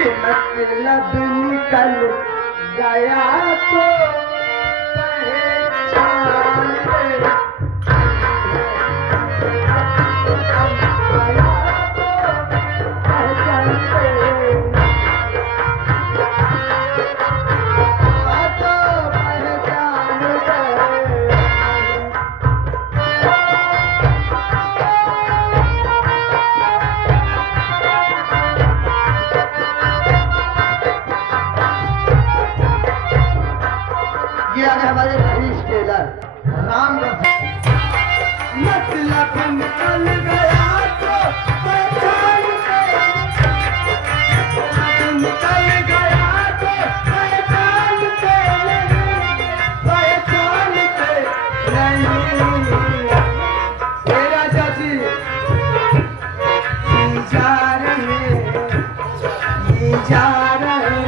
मतलब निकल गया तो पहचान ले। ये आ गए हमारे रईस टेलर राम रतन। मतलब निकल गया तो पहचान ले, निकल गया तो पहचान ले, पहचान ले नहीं। तेरा चाची जा रहे जा रहे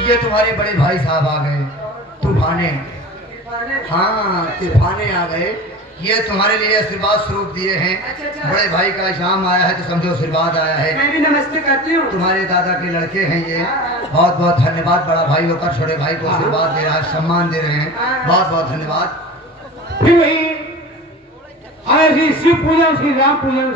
ये तुम्हारे बड़े भाई साहब आ गए तूफाने। हाँ तूफाने आ गए। ये तुम्हारे लिए आशीर्वाद स्वरूप दिए हैं। बड़े भाई का शाम आया है तो समझो आशीर्वाद आया है। मैं भी नमस्ते करती हूँ। तुम्हारे दादा के लड़के हैं ये। बहुत बहुत धन्यवाद। बड़ा भाई होकर छोटे भाई को आशीर्वाद दे रहा है, सम्मान दे रहे हैं। बहुत बहुत धन्यवाद। फिर वही शिव पूजन श्री राम पूजन